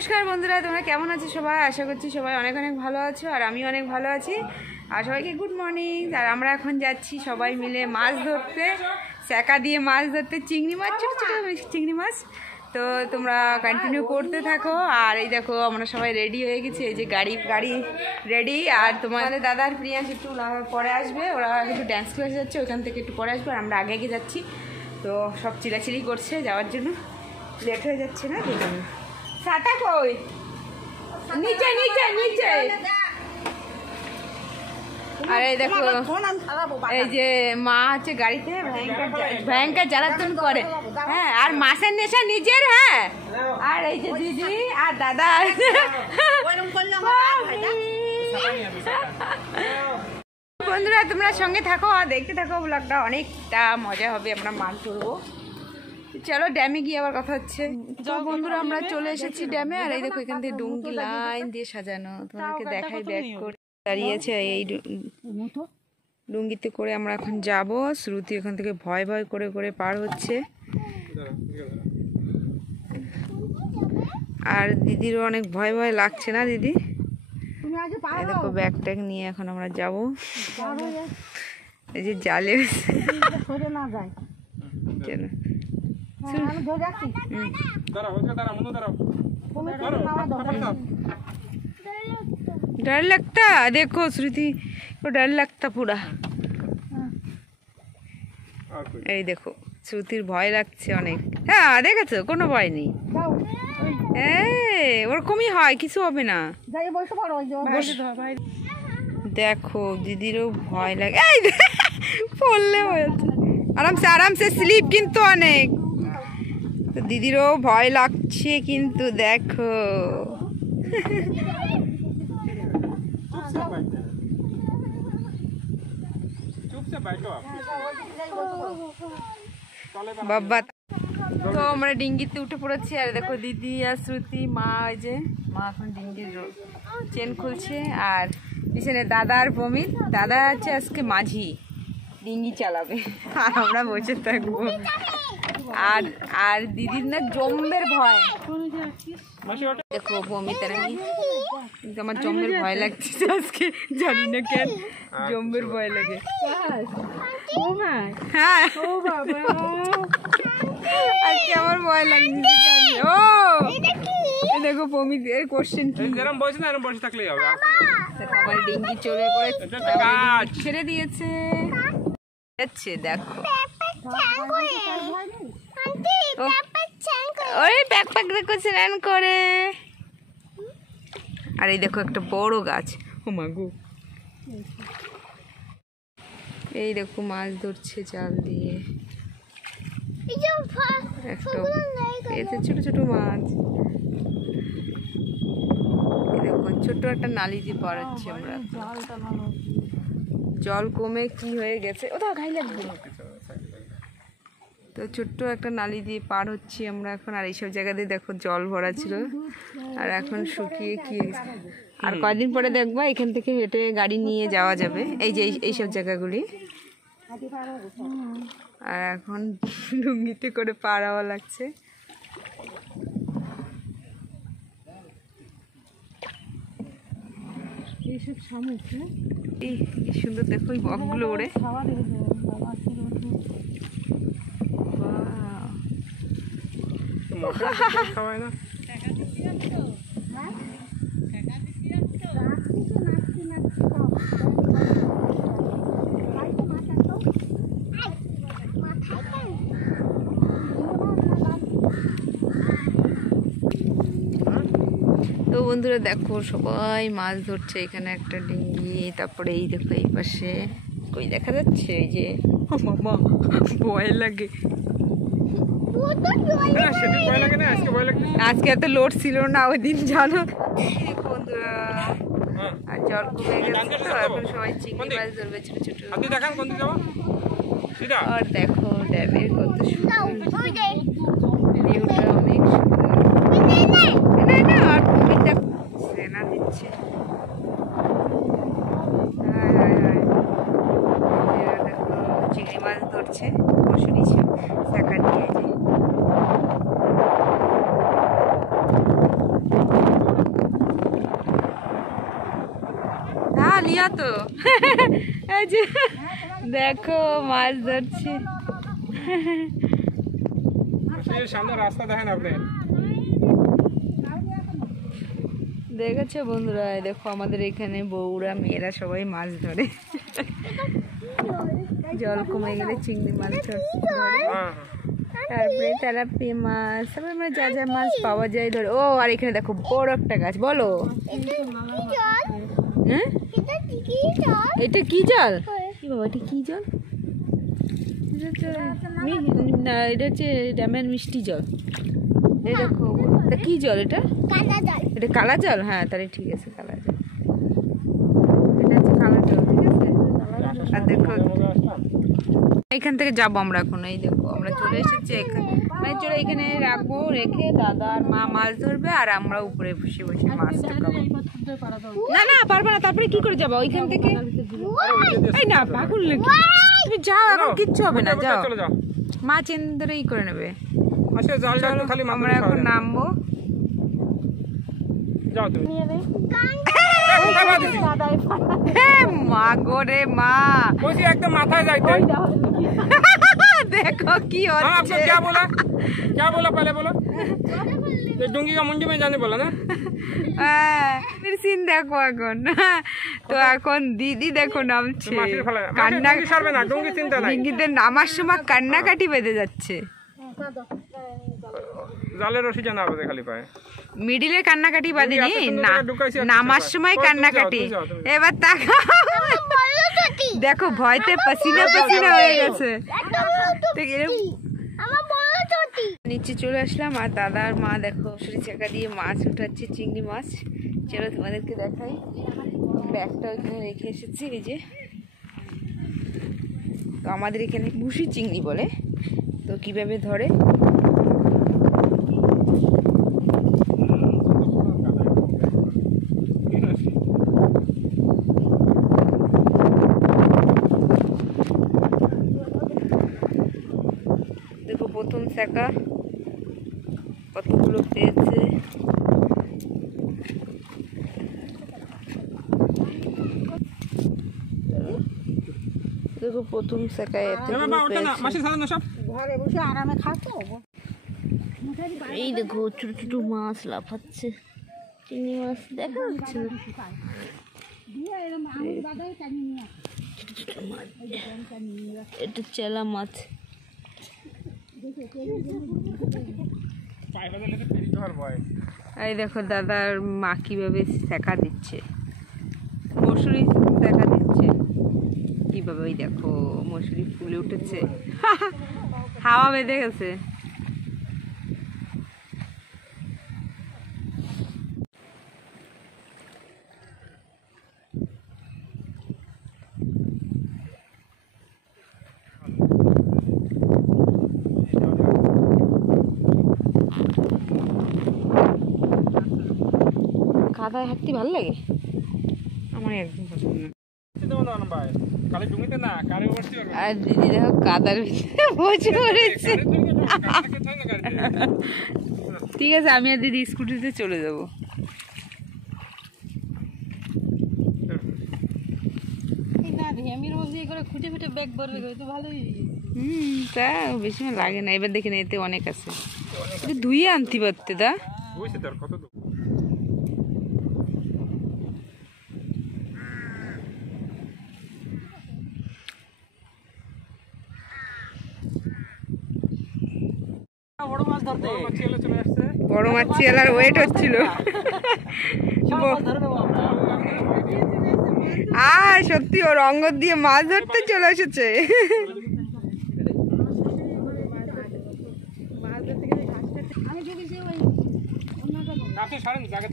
নমস্কার বন্ধুরা, তোমরা কেমন আছো সবাই? আশা করছি সবাই অনেক অনেক ভালো আছো, আর আমি অনেক ভালো আছি। আর সবাইকে গুড মর্নিং। আর আমরা এখন যাচ্ছি সবাই মিলে মাছ ধরতে, স্যাকা দিয়ে মাছ ধরতে, চিংড়ি মাছ, ছোটো ছোটো চিংড়ি মাছ। তো তোমরা কন্টিনিউ করতে থাকো। আর এই দেখো আমরা সবাই রেডি হয়ে গেছি, এই যে গাড়ি রেডি। আর তোমাদের দাদার প্রিয়াস একটু পরে আসবে, ওরা একটু ড্যান্স ক্লাস যাচ্ছে, ওইখান থেকে একটু পরে আসবে। আর আমরা আগে আগে যাচ্ছি, তো সব চিলাচিলি করছে যাওয়ার জন্য, লেট হয়ে যাচ্ছে না সেই জন্য। ছাতা কই? নিচে নিচে নিচে। আর এই দেখো এই যে মা হচ্ছে গাড়িতে ভয়ঙ্কর জ্বালাতন করে, হ্যাঁ। আর মাছের নেশা নিজের, হ্যাঁ। আর এই যে দিদি আর দাদা, বন্ধুরা তোমরা সঙ্গে থাকো আর দেখতে থাকো ব্লগটা, অনেকটা মজা হবে। আমরা মাছ ধরবো, চলো ড্যামে গিয়ে আবার কথা হচ্ছে। তো বন্ধুরা আমরা চলে এসেছি ড্যামে। আর এই দেখো এখান থেকে ডুঙ্গি লাইন দিয়ে সাজানো, তোমাদেরকে দেখাই ব্যাক করে দাঁড়িয়েছে। এই ডুঙ্গিতে করে আমরা এখন যাব। শ্রুতি ওখান থেকে ভয় ভয় করে করে পার হচ্ছে, আর দিদিরও অনেক ভয় ভয় লাগছে না দিদি? এই দেখো ব্যাগ ট্যাগ নিয়ে এখন আমরা যাব। এই যে জালে কেন डर लगता, देखो श्रुति को डर लगता पूरा। এই দেখো শ্রুতির ভয় লাগছে অনেক। হ্যাঁ দেখেছো, কোনো ভয় নেই, ওরকমই হয়, কিছু হবে না। দেখো দিদিরও ভয় লাগে, এই পড়লে হয়েছে। আরামসে স্লিপ কিন্তু অনেক। তো দিদিরও ভয় লাগছে কিন্তু দেখো। বাবা, তো আমরা ডিঙ্গিতে উঠে পড়েছি। আর দেখো দিদি আর শ্রুতি, মা, ওই যে মা এখন ডিঙ্গির চেন খুলছে। আর পিছনে দাদা আর বমিত, দাদা আছে আজকে মাঝি, ডিঙ্গি চালাবে আর আমরা বসে থাকবো। আর আর দিদির না জম্বের ভয়, দেখো বমিতের আমি, কিন্তু আমার জম্বের ভয় লাগছে আজকে, জানি না কেন জম্বের ভয় লাগে। হ্যাঁ আজকে আমার ভয় লাগছে। ও দেখো বমিতের কোশ্চেন কি, আমার ডিঙ্গি চলে পড়ে ছেড়ে দিয়েছে, দেখো ওই ব্যাকপ্যাক দেখো স্নান করে। আর এই দেখো একটা বড় গাছ, ও মা গো। এই দেখো মাছ ধরছে জাল দিয়ে, একটা ছোট ছোট মাছ। এই দেখো ছোট্ট একটা নালি দিয়ে পার হচ্ছে আমরা। জল কমে কি হয়ে গেছে, ওটা ঘাই লাগবে। তো ছোট্ট একটা নালি দিয়ে পার হচ্ছি আমরা এখন। আর এইসব জায়গাতে দেখো জল ভরা ছিল, আর এখন শুকিয়ে কি। আর কয়দিন পরে দেখবা এখান থেকে হেঁটে গাড়ি নিয়ে যাওয়া যাবে, এই যে এইসব জায়গাগুলি। আর এখন লুঙ্গিতে করে পার হওয়া লাগছে। এইসব শামুক, এই সুন্দর দেখো এই বকগুলো ওড়ে। তো বন্ধুরা দেখো সবাই মাছ ধরছে, এখানে একটা ডিঙ্গি, তারপরে এই দেখো এই পাশে কই দেখা যাচ্ছে, এই যে মামা ভয় লাগে। আজকে এত লোড ছিল না ওই দিন, জানো বন্ধুরা। আর জল কমে গেছে তো এখন সবাই চিংড়ি মাছ ধরবে ছোট ছোট। আর দেখো ড্যামের কত সুন্দর ভিউটা, অনেক সুন্দর। না আর ভূমিটা সেনা দিচ্ছে, দেখো চিংড়ি মাছ ধরছে বসুনি শাখা নিয়ে। নিও তো। এই যে দেখো মাছ ধরছে। সামনে রাস্তা দেখেন আপনি, দেখেছো বন্ধুরা? দেখো আমাদের এখানে বউরা মেয়েরা সবাই মাছ ধরে। জল কমে গেলে চিংড়ি মাছ ধরে, তারপরে তেলাপিয়া মাছ, তারপরে আমরা যা যা মাছ পাওয়া যায় ধরে। ও আর এখানে দেখো বড় একটা গাছ। বলো হ্যাঁ এটা কি জল? কি বাবা এটা কি জল? না এটা হচ্ছে ড্যামের মিষ্টি জল। এই দেখো এটা কি জল? এটা এটা কালা জল। হ্যাঁ তাহলে ঠিক আছে, কালা জল। এটা হচ্ছে কালা জল, ঠিক আছে। আর দেখো এখান থেকে যাবো আমরা এখন। এই দেখো আমরা চলে এসেছি এখানে, মানে চলে এখানে রাখবো, রেখে দাদা আর মা মাছ ধরবে আর আমরা উপরে বসে বসে মাছটা খাবো। না না পারবে না, তারপরে কি করে যাবো ওইখান থেকে? এই না পাগল নাকি তুমি? যাও এখন কিচ্ছু হবে না, যাও মা চেন ধরে ই করে নেবে। আমরা এখন নামবো। মা গো রে মা, একদম মাথায় যাইতে। देखो की हाँ, आपको क्या बोला? क्या बोला पहले बोलो? तो डूंगी का मुंडी में जाने बोला ना? फिर सीन देखो এখন। তো এখন দিদি দেখো নামছে, কান্না ছাড়বে না, ডুঙ্গি চিন্তা নাই। ডিঙ্গিতে নামার সময় কান্নাকাটি বেঁধে যাচ্ছে। জালের রশি জানা হবে খালি পায়। মিডিলে কান্নাকাটি বাঁধেনি, না নামার সময় কান্নাকাটি। এবার তাকা দেখো ভয়তে পাসিনা পাসিনা হয়ে গেছে। নিচে চলে আসলাম আর দাদা আর মা দেখো সরি চাকা দিয়ে মাছ উঠাচ্ছে, চিংড়ি মাছ। চলো তোমাদেরকে দেখাই। ব্যাগটা ওইখানে রেখে এসেছি। এই যে তো আমাদের এখানে ভুসি চিংড়ি বলে। তো কিভাবে ধরে দেখো, প্রথম শাখা কতগুলো পেয়েছে। দেখো প্রথম শাখায় ঘরে বসে আরামে খাতো। এই দেখো ছোট ছোট মাছ লাফাচ্ছে, চিংড়ি মাছ দেখা যাচ্ছে না। এটা চেলা মাছ। এই দেখো দাদার মা কিভাবে শেখা দিচ্ছে, মসুরি শেখা দিচ্ছে কিভাবে। ওই দেখো মসুরি ফুলে উঠেছে, হাওয়া বেঁধে গেছে। কাদায় হাঁটতে ভালো লাগে, আমার একদম পছন্দ না। আর দিদি দেখো কাদার ভিতরে বসে পড়েছে। ঠিক আছে আমি আর দিদি স্কুটিতে চলে যাবো। খুঁটে খুঁটে ব্যাগ ভরবে তো ভালোই। তা বেশি লাগে না। এবার দেখি না এতে অনেক আছে, ধুয়ে আনতে পারতে দা। বড় মাছ চিয়ালার ওয়েট হচ্ছিল। সত্যি ওর অঙ্গ দিয়ে মাছ ধরতে চলে এসেছে।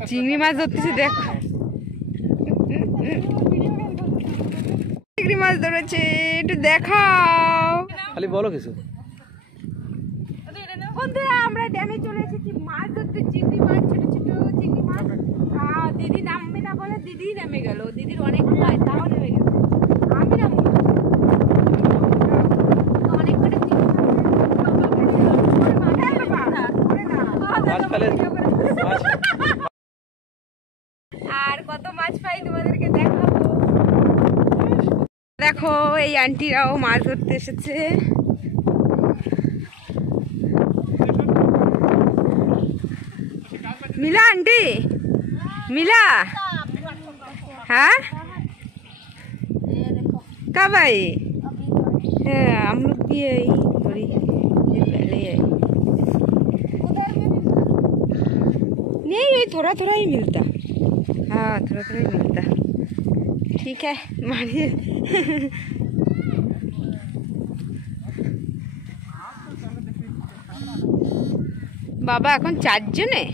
চিংড়ি মাছ ধরতেছে দেখো, চিংড়ি মাছ ধরেছে, একটু দেখাও। খালি বলো কিছু। বন্ধুরা আমরা ড্যামে চলে এসেছি মাছ ধরতে, চিংড়ি মাছ, ছোট ছোট চিংড়ি মাছ। দিদি নামবে না বলে দিদি নেমে গেল, দিদির অনেক কাজ তাও নেমে গেছে, আমি নামবো অনেক করে আর কত মাছ পাই তোমাদেরকে দেখাবো। দেখো এই আন্টিরাও মাছ ধরতে এসেছে। मिला आंटी मिला? हाँ कब आई? हम लोग भी आई थोड़ी देर पहले आई। नहीं ये थोड़ा थोड़ा ही मिलता। हाँ थोड़ा थोड़ा ही मिलता। ठीक है मारिए। बाबा এখন 4 জনে।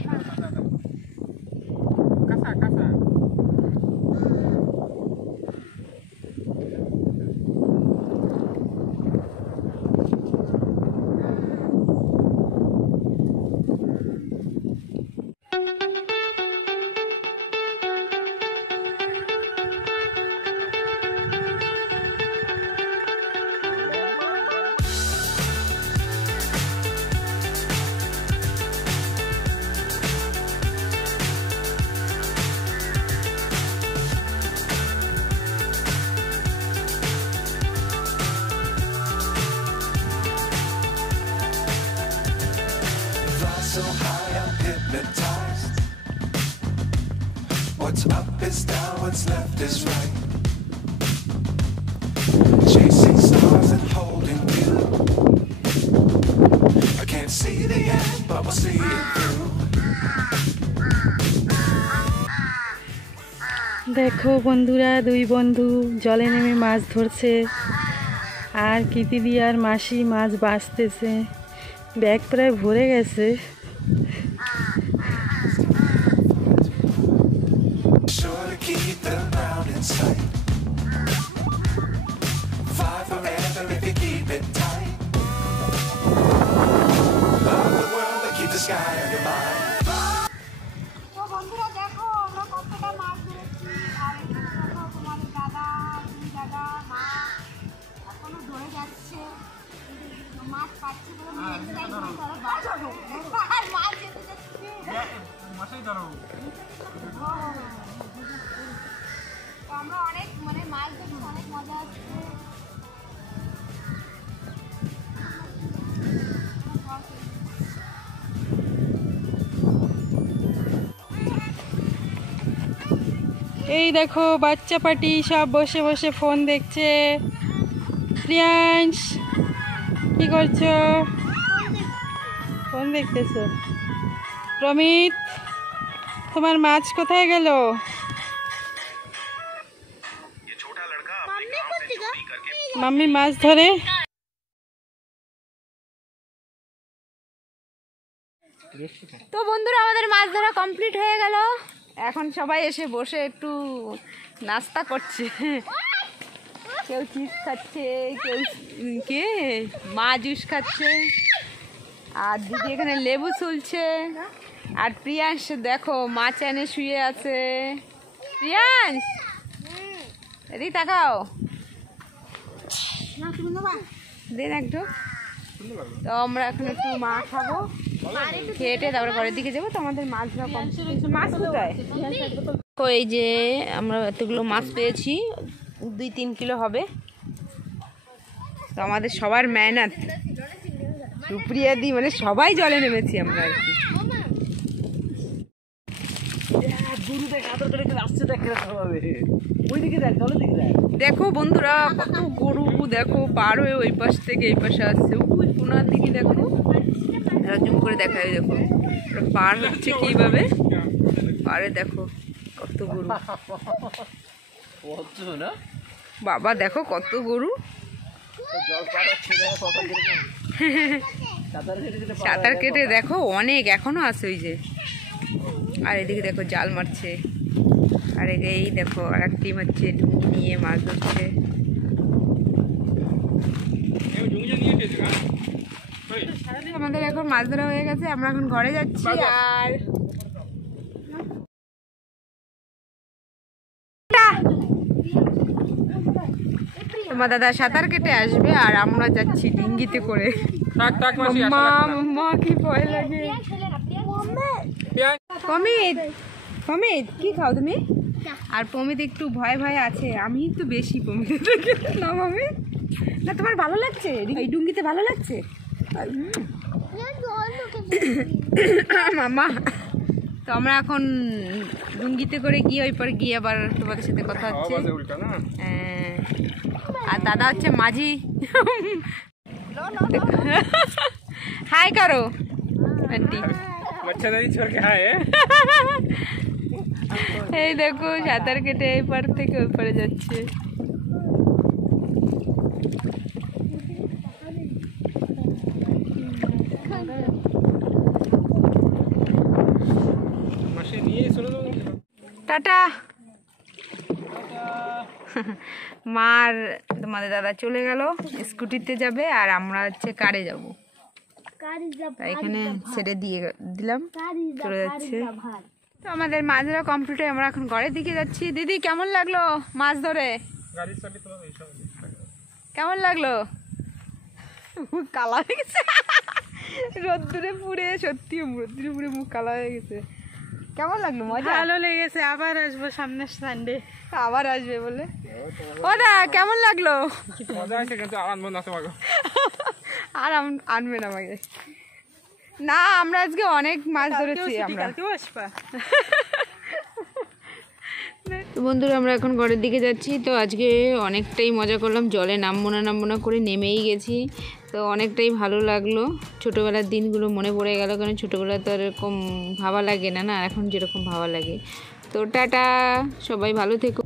So high I'm hypnotized. What's up is down, what's left is right. Chasing stars and holding you. I can't see the end, but we'll see it through. দেখো বন্ধুরা, দুই বন্ধু জলে নেমে মাছ ধরছে, আর কিতিদি আর মাসি মাছ বাছতেছে। ব্যাগ প্রায় ভরে গেছে। Sure to keep the ground in sight. Fly forever if you keep it tight. Love the world, but keep the sky on your mind. তো বন্ধুরা দেখো আমরা কতটা মাছ ধরেছি, আর এখানে দেখো তোমাদের দাদা, দুই দাদা, মা এখনো ধরে যাচ্ছে, মাছ পাচ্ছে বলে মনে হচ্ছে তাই ধরো বাস হবে আর মাছ যেতে যাচ্ছে। তো আমরা অনেক মানে মাছ ধরছি, অনেক মজা আসছে। এই দেখো বাচ্চা পাটি সব বসে বসে ফোন দেখছে। প্রিয়াংশ কি করছো? ফোন দেখতেছো? প্রমিত তোমার মাছ কোথায় গেল? মাম্মি মাছ ধরে। তো বন্ধুরা আমাদের মাছ ধরা কমপ্লিট হয়ে গেল। এখন সবাই এসে বসে একটু নাস্তা করছে। কেউ চিপস খাচ্ছে, কেউ কে মা জুস খাচ্ছে, আর দিদি এখানে লেবু চুলছে, আর প্রিয়াংশ দেখো মাছ এনে শুয়ে আছে। প্রিয়াংশ এদিকে তাকাও, দিন একটু। তো আমরা এখন একটু মা খাবো, খেটে তারপরে ঘরের দিকে যাবো। তো আমাদের মাছ ধরা কমপ্লিট। মাছ কোথায়? তো এই যে আমরা এতগুলো মাছ পেয়েছি, 2-3 কিলো হবে। তো আমাদের সবার মেহনত, সুপ্রিয়া দি মানে সবাই জলে নেমেছি আমরা আর কি। দেখো বন্ধুরা কত গরু, দেখো পার হয়ে ওই পাশ থেকে এই পাশে আসছে, ওই কোনার দিকে দেখো, জুম করে দেখায়, দেখো পার হচ্ছে কিভাবে, পারে দেখো কত গরু। বাবা দেখো কত গরু, সাঁতার কেটে দেখো অনেক এখনো আছে ওই যে। আর এদিকে দেখো জাল মারছে, আর এই দেখো আর এক টিম হচ্ছে ডুঙ্গি নিয়ে মাছ ধরছে। আমাদের এখন মাছ ধরা হয়ে গেছে, আমরা এখন ঘরে যাচ্ছি। আর তোমার দাদা সাঁতার কেটে আসবে, আর আমরা যাচ্ছি ডিঙ্গিতে করে। মা কি ভয় লাগে। কমিত কমিত কি খাও তুমি? আর পমিত একটু ভয় ভয় আছে, আমি তো বেশি পমিত না মামি। না তোমার ভালো লাগছে এই ডুঙ্গিতে, ভালো লাগছে মামা? তো আমরা এখন ডুঙ্গিতে করে গিয়ে ওই পর গিয়ে আবার তোমাদের সাথে কথা হচ্ছে। উল্টা না আর দাদা হচ্ছে মাঝি। হাই করো আন্টি। मच्छरदानी छोड़ के आए এই দেখো সাঁতার কেটে এই পার থেকে ওই পারে যাচ্ছে। मशीन ये सुनो दो টাটা। মার তোমাদের দাদা চলে গেল, স্কুটিতে যাবে আর আমরা হচ্ছে কারে যাব। এখানে ছেড়ে দিয়ে দিলাম, চলে যাচ্ছে। তো আমাদের মাছ ধরা কমপ্লিট হয়ে আমরা এখন ঘরের দিকে যাচ্ছি। দিদি কেমন লাগলো মাছ ধরে? गाड़ी सभी तो ऐसा কেমন লাগলো? মুখ কালা হয়ে গেছে রোদ্দুরে পুড়ে, সত্যি রোদ্দুরে পুড়ে মুখ কালা হয়ে গেছে। কেমন লাগলো? মজা? ভালো লেগেছে, আবার আসবো সামনের সানডে। আবার আসবে বলে। ও দা কেমন লাগলো? मजा आए কিন্তু আনবো না তোমাকে আর আনবে না আমাকে না, আমরা আজকে অনেক মাছ ধরেছি আমরা। তো বন্ধুরা আমরা এখন ঘরের দিকে যাচ্ছি। তো আজকে অনেকটাই মজা করলাম, জলে নামবো না করে নেমেই গেছি। তো অনেকটাই ভালো লাগলো, ছোটোবেলার দিনগুলো মনে পড়ে গেল, কারণ ছোটোবেলা তো এরকম ভাবা লাগে না, এখন যেরকম ভাবা লাগে। তো টাটা, সবাই ভালো থেকো।